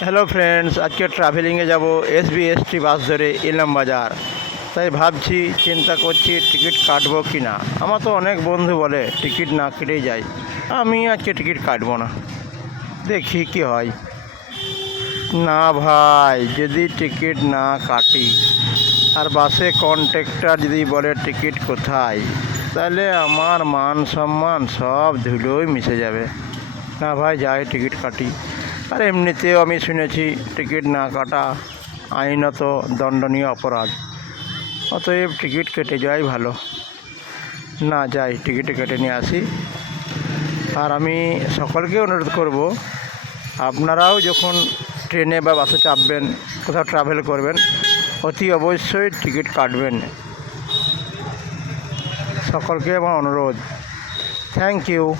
Hello friends আজকে ট্রাভেলিংয়ে যাব SBST বাস ধরে ইলাম বাজার। তাই ভাবছি, চিন্তা করছি টিকিট কাটবো কি না? আমার তো অনেক বন্ধু বলে টিকিট না কেটেই যাই। আমি আজকে টিকিট কাটবো না। দেখি কি হয়। না ভাই, যদি টিকিট না কাটি, আর বাসে কন্ট্রাক্টর যদি বলে টিকিট কোথায়, তাহলে আমার মান সম্মান সব ধুলোই মিশে যাবে। না ভাই, যাই টিকিট কাটি। আর এমনিতেও আমি শুনেছি, টিকিট না কাটা আইনত দণ্ডনীয় অপরাধ। অতএব টিকিট কেটে যাই ভালো। না যাই, টিকিট কেটে নিয়ে আসি। আর আমি সকলকে অনুরোধ করব, আপনারাও যখন ট্রেনে বা বাসে চাপবেন, কোথাও ট্রাভেল করবেন, অতি অবশ্যই টিকিট কাটবেন। সকলকে আমার অনুরোধ। Thank you